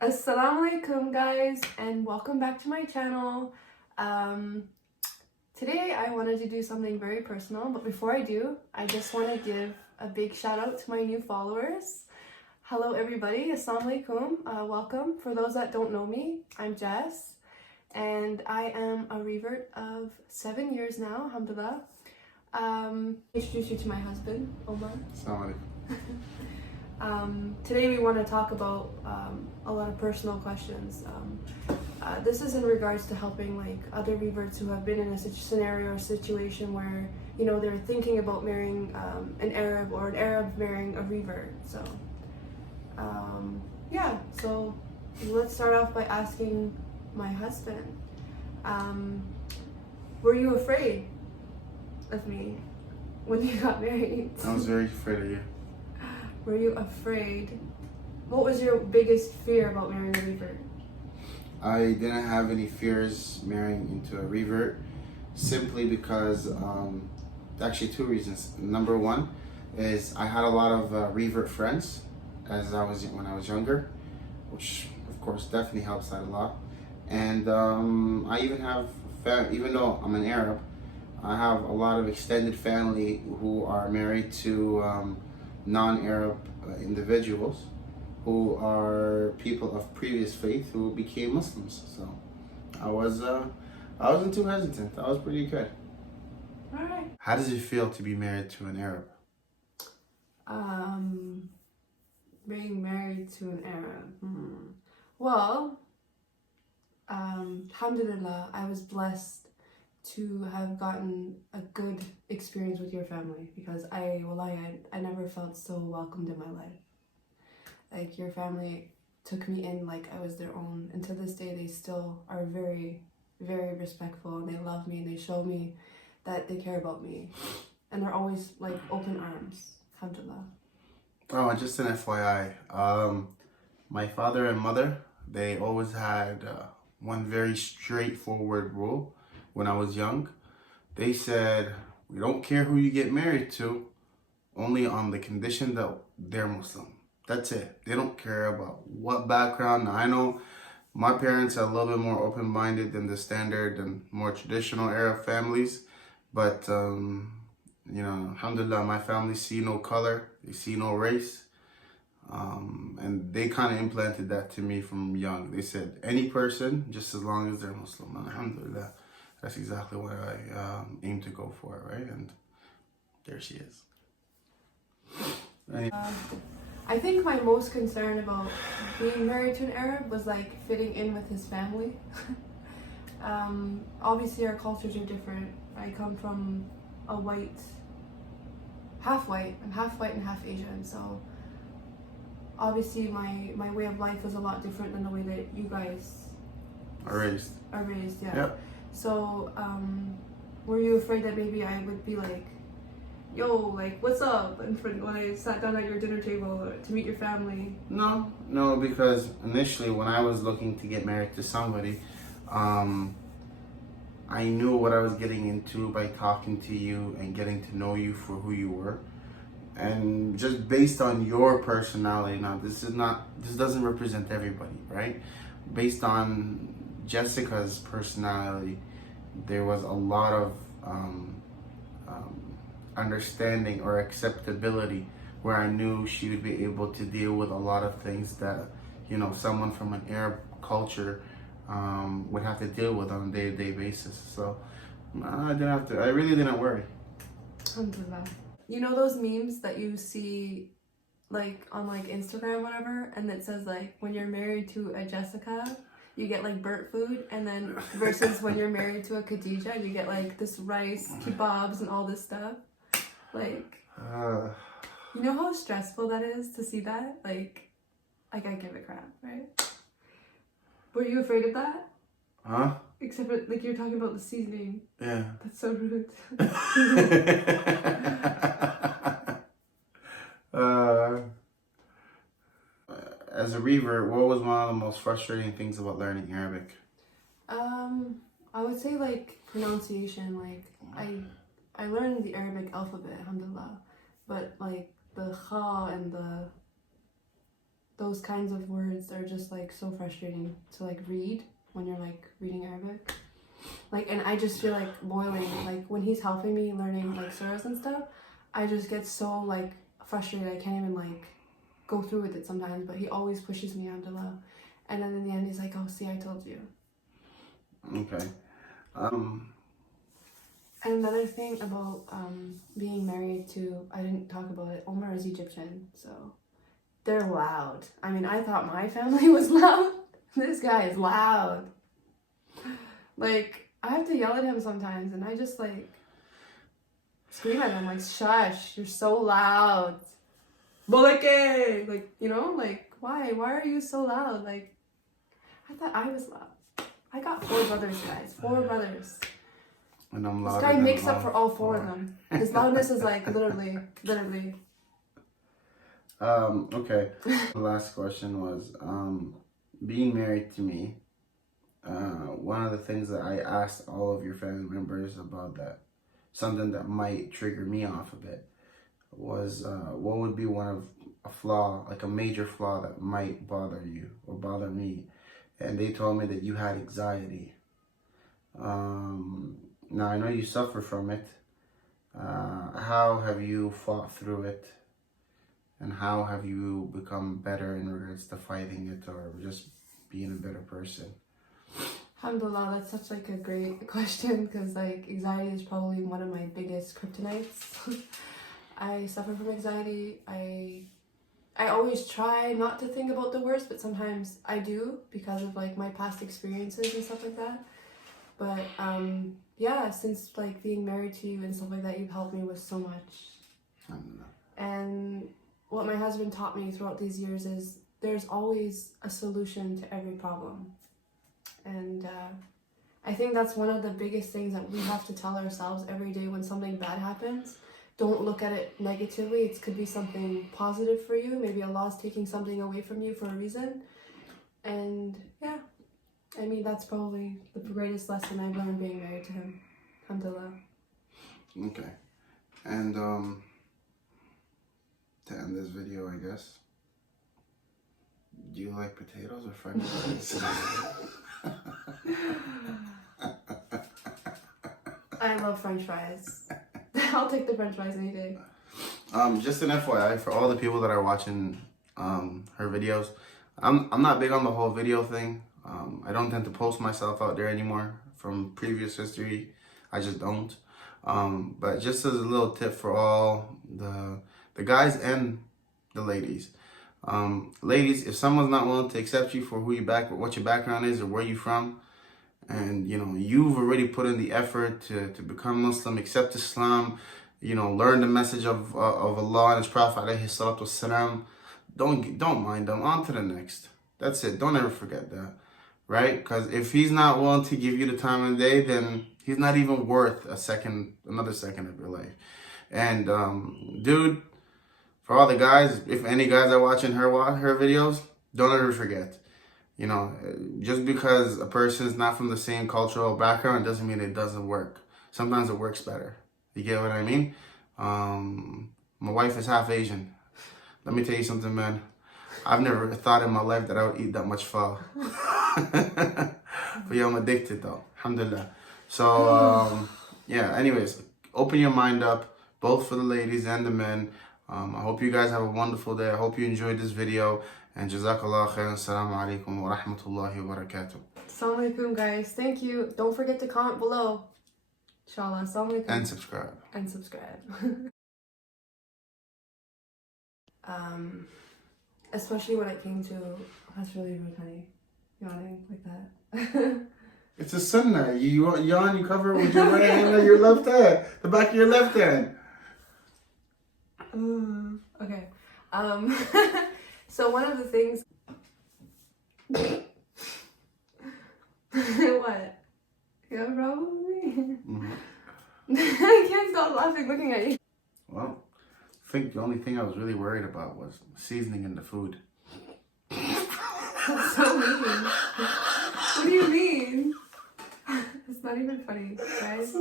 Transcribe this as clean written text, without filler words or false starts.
Assalamu alaikum guys, and welcome back to my channel. Today I wanted to do something very personal, but before I do, I just want to give a big shout out to my new followers. Hello everybody, assalamu alaikum, welcome. For those that don't know me, I'm Jess, and I am a revert of 7 years now, alhamdulillah. Introduce you to my husband, Omar. Assalamu Today we want to talk about a lot of personal questions. This is in regards to helping like other reverts who have been in a scenario or situation where they're thinking about marrying an Arab or an Arab marrying a revert. So so let's start off by asking my husband. Were you afraid of me when you got married? I was very afraid of you. Were you afraid? What was your biggest fear about marrying a revert? I didn't have any fears marrying into a revert simply because, actually two reasons. Number one is I had a lot of revert friends when I was younger, which of course definitely helps out a lot. And I even have, even though I'm an Arab, I have a lot of extended family who are married to non-Arab individuals who are people of previous faith who became Muslims. So I wasn't too hesitant. I was pretty good. All right. How does it feel to be married to an Arab? Being married to an Arab. Well, alhamdulillah, I was blessed to have gotten a good experience with your family because I never felt so welcomed in my life. Like your family took me in like I was their own, and to this day they still are very, very respectful and they love me and they show me that they care about me, and they're always like open arms. Alhamdulillah. Oh, just an FYI, my father and mother, they always had one very straightforward rule. When I was young, they said, we don't care who you get married to, only on the condition that they're Muslim. That's it. They don't care about what background. Now, I know my parents are a little bit more open-minded than the standard and more traditional Arab families, but alhamdulillah, my family see no color, they see no race, and they kind of implanted that to me from young. They said, any person, just as long as they're Muslim. And alhamdulillah, that's exactly what I aim to go for, right? And there she is. I think my most concern about being married to an Arab was like fitting in with his family. Obviously our cultures are different. I come from a half white. I'm half white and half Asian, so obviously my way of life is a lot different than the way that you guys are raised. Yeah. Yep. So, were you afraid that maybe I would be like, yo, like, what's up? And when I sat down at your dinner table to meet your family? No, because initially when I was looking to get married to somebody, I knew what I was getting into by talking to you and getting to know you for who you were. And just based on your personality, now this doesn't represent everybody, right? Based on Jessica's personality, there was a lot of understanding or acceptability where I knew she would be able to deal with a lot of things that someone from an Arab culture would have to deal with on a day-to-day basis. So I really didn't worry. Alhamdulillah. You know those memes that you see like on like Instagram, whatever, and it says like when you're married to a Jessica, you get like burnt food, and then versus when you're married to a Khadija, you get like this rice, kebabs, and all this stuff. Like, you know how stressful that is to see that? Like I give a crap, right? Were you afraid of that? Huh? Except for, like, you're talking about the seasoning. Yeah. That's so rude. As a revert, what was one of the most frustrating things about learning Arabic? I would say like pronunciation. Like I learned the Arabic alphabet, alhamdulillah, but like the kha and those kinds of words are just like so frustrating to like read when you're like reading Arabic. Like, and I just feel like boiling. Like when he's helping me learning like surahs and stuff, I just get so like frustrated. I can't even like go through with it sometimes. But he always pushes me, alhamdulillah. And then in the end, he's like, "Oh, see, I told you." Okay. And another thing about being married to, I didn't talk about it. Omar is Egyptian, so they're loud. I mean, I thought my family was loud. This guy is loud. Like, I have to yell at him sometimes, and I just like scream at him, like, "Shush! You're so loud." Boleke! Like, you know, like, why? Why are you so loud? Like, I thought I was loud. I got 4 brothers, guys. 4 brothers. And I'm This louder guy than makes up love. for all 4 of them. His loudness is like literally. Okay. The last question was, being married to me, one of the things that I asked all of your family members about that, something that might trigger me off a bit, was what would be a flaw, like a major flaw that might bother you or bother me. And they told me that you had anxiety. Now I know you suffer from it. How have you fought through it? And how have you become better in regards to fighting it or just being a better person? Alhamdulillah, that's such like a great question because like anxiety is probably one of my biggest kryptonites. I suffer from anxiety. I always try not to think about the worst, but sometimes I do because of like my past experiences and stuff like that. But yeah, since like being married to you and stuff like that, you've helped me with so much. And what my husband taught me throughout these years is there's always a solution to every problem. And I think that's one of the biggest things that we have to tell ourselves every day when something bad happens. Don't look at it negatively. It could be something positive for you. Maybe Allah's taking something away from you for a reason. And yeah, I mean, that's probably the greatest lesson I've learned being married to him. Alhamdulillah. Okay. And to end this video, I guess, do you like potatoes or french fries? I love french fries. I'll take the french fries any day. Just an FYI for all the people that are watching her videos, I'm not big on the whole video thing. I don't tend to post myself out there anymore from previous history. I just don't. But just as a little tip for all the guys and the ladies. Ladies, if someone's not willing to accept you for what your background is or where you're from, and you know you've already put in the effort to become Muslim, accept Islam, you know, learn the message of Allah and His Prophet alayhi salatu wasalam, don't mind them. On to the next. That's it. Don't ever forget that, right? Because if he's not willing to give you the time of day, then he's not even worth another second of your life. And dude, for all the guys, if any guys are watching her videos, don't ever forget. You know, just because a person is not from the same cultural background doesn't mean it doesn't work. Sometimes it works better. You get what I mean? My wife is half Asian. Let me tell you something, man. I've never thought in my life that I would eat that much pho. But yeah, I'm addicted though. Alhamdulillah. So, yeah, anyways, open your mind up, both for the ladies and the men. I hope you guys have a wonderful day. I hope you enjoyed this video. And Jazakallah khairan. Assalamu alaikum wa rahmatullahi wa barakatuh. Assalamu alaikum, guys. Thank you. Don't forget to comment below. Inshallah. Assalamu alaikum. And subscribe. And subscribe. Especially when it came to, that's really rude, honey. Yawning like that. It's a sunnah. You yawn, you cover it with your right hand or your left hand. The back of your left hand. Okay. So one of the things. What? You have a problem with me? Mm-hmm. I can't stop laughing looking at you. Well, I think the only thing I was really worried about was seasoning in the food. That's so mean. What do you mean? It's not even funny, guys.